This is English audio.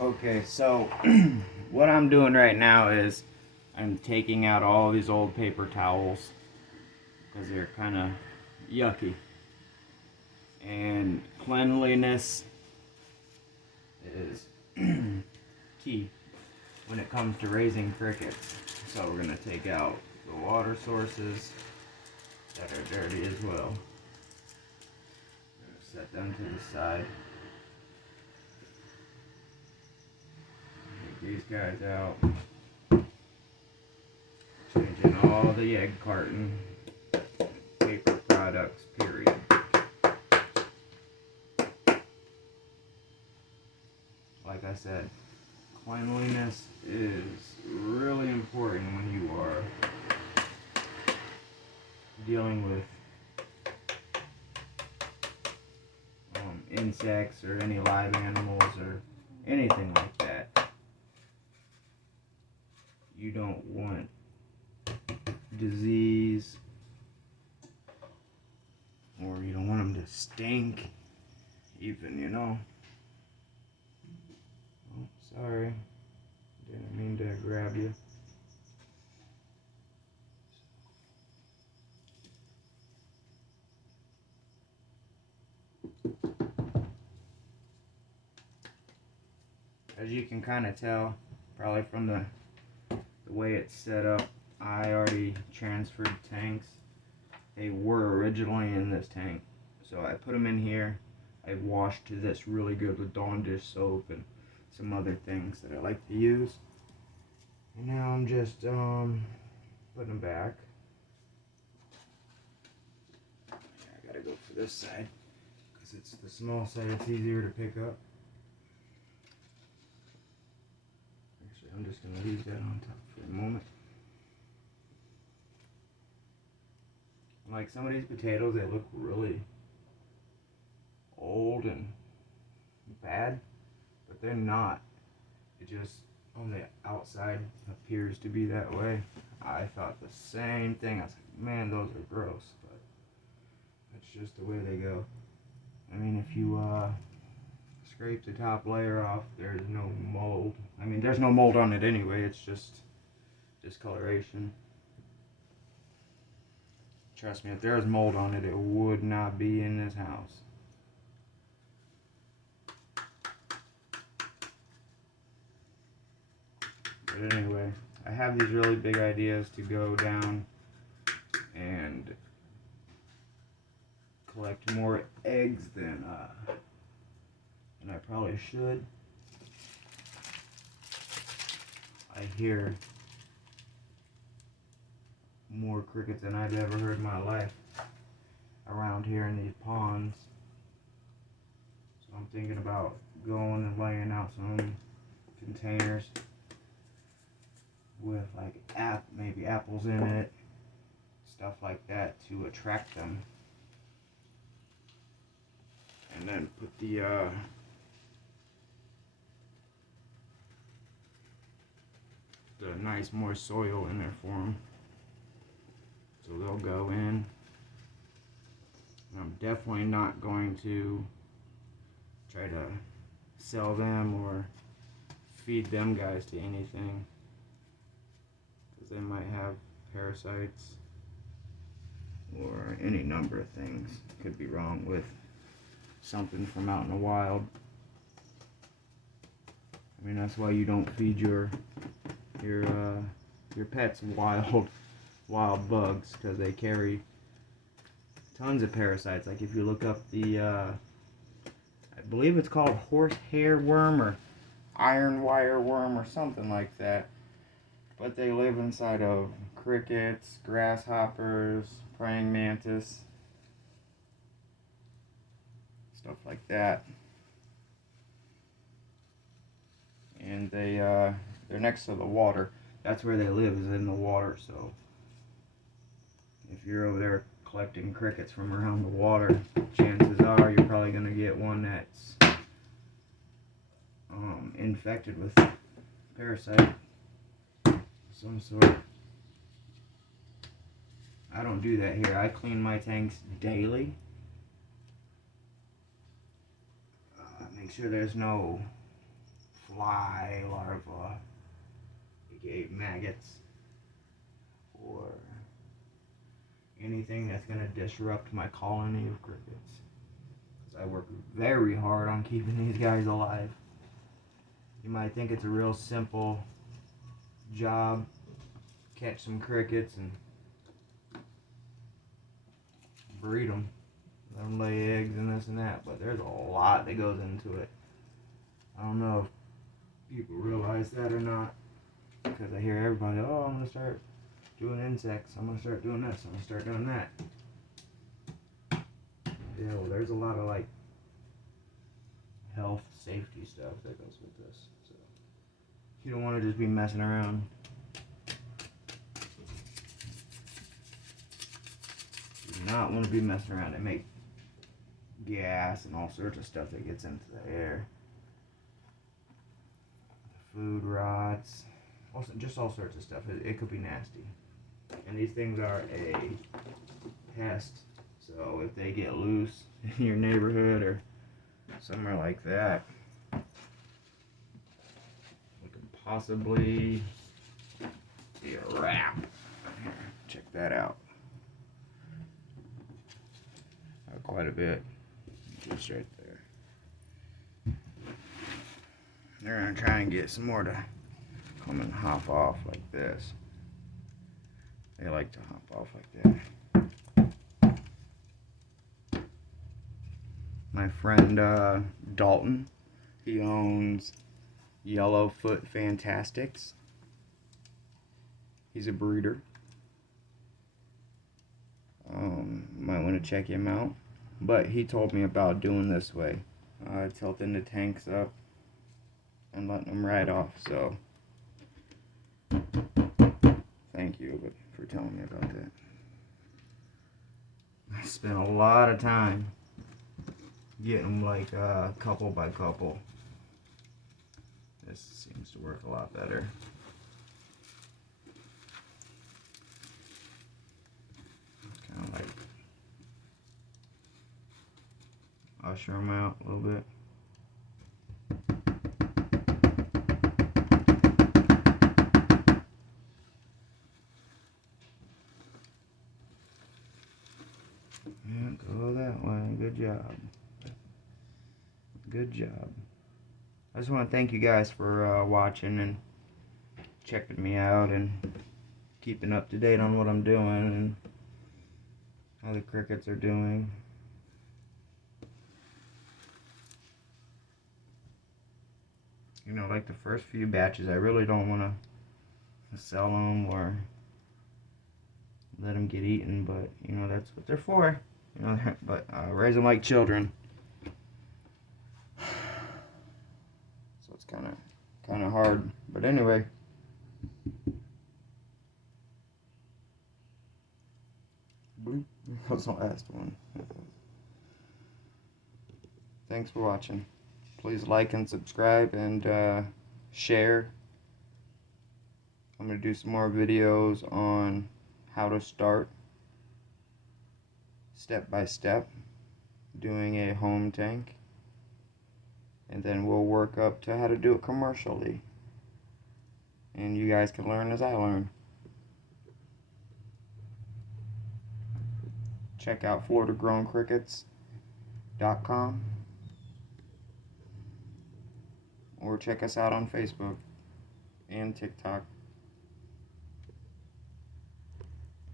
Okay, so what I'm doing right now is I'm taking out all these old paper towels because they're kind of yucky. And cleanliness is key when it comes to raising crickets. So we're going to take out the water sources that are dirty as well. Set them to the side. Take these guys out. Changing all the egg carton paper products, period. Like I said, cleanliness is really important when you are dealing with insects or any live animals or anything like that. You don't want disease, or you don't want them to stink even, you know. Oh, sorry, didn't mean to grab you. As you can kind of tell, probably from the way it's set up, I already transferred tanks. They were originally in this tank, so I put them in here. I washed this really good with Dawn dish soap and some other things that I like to use. And now I'm just putting them back. I gotta go for this side because it's the small side. It's easier to pick up. Actually, I'm just gonna leave that on top for a moment. Like some of these potatoes, they look really old and bad, but they're not. It just on the outside appears to be that way. I thought the same thing. I was like, man, those are gross, but that's just the way they go. I mean, if you scrape the top layer off, there's no mold. I mean, there's no mold on it anyway. It's just discoloration. Trust me, if there was mold on it, it would not be in this house. But anyway, I have these really big ideas to go down and collect more eggs than I probably should. I hear more crickets than I've ever heard in my life around here in these ponds. So I'm thinking about going and laying out some containers with like maybe apples in it, stuff like that to attract them. And then put the nice moist soil in there for them. So they'll go in. I'm definitely not going to try to sell them or feed them guys to anything, because they might have parasites or any number of things could be wrong with something from out in the wild. I mean, that's why you don't feed your pets wild bugs, because they carry tons of parasites. Like if you look up the I believe it's called horsehair worm or iron wire worm or something like that, but they live inside of crickets, grasshoppers, praying mantis, stuff like that. And they're next to the water. That's where they live, is in the water. So if you're over there collecting crickets from around the water, chances are you're probably going to get one that's infected with parasite of some sort. I don't do that here. I clean my tanks daily. Make sure there's no fly larvae, aka maggots, or anything that's going to disrupt my colony of crickets. Because I work very hard on keeping these guys alive. You might think it's a real simple job, catch some crickets and breed them, let them lay eggs and this and that, but there's a lot that goes into it. I don't know if people realize that or not, because I hear everybody, oh, I'm going to start doing insects, I'm going to start doing this, I'm going to start doing that. Yeah, well, there's a lot of like health, safety stuff that goes with this. So you don't want to just be messing around. You do not want to be messing around. They make gas and all sorts of stuff that gets into the air. The food rots, also just all sorts of stuff. It could be nasty. And these things are a pest. So if they get loose in your neighborhood or somewhere like that, it could possibly be a wrap. Here, check that out. Quite a bit. Just right there. They're gonna try and get some more to come and hop off like this. They like to hop off like that. My friend Dalton, he owns Yellowfoot Fantastics. He's a breeder. Might want to check him out. But he told me about doing this way, tilting the tanks up and letting them ride off. So thank you for telling me about that. I spent a lot of time getting them like couple by couple. This seems to work a lot better. Kind of like usher them out a little bit. Yeah, go that way. Good job. Good job. I just want to thank you guys for watching and checking me out and keeping up to date on what I'm doing and how the crickets are doing. You know, like the first few batches, I really don't want to sell them or let them get eaten, but you know, that's what they're for. You know, but raise them like children. So it's kind of hard, but anyway. That was the last one. Thanks for watching. Please like and subscribe and share. I'm going to do some more videos on how to start step by step doing a home tank. And then we'll work up to how to do it commercially. And you guys can learn as I learn. Check out FloridaGrownCrickets.com or check us out on Facebook and TikTok.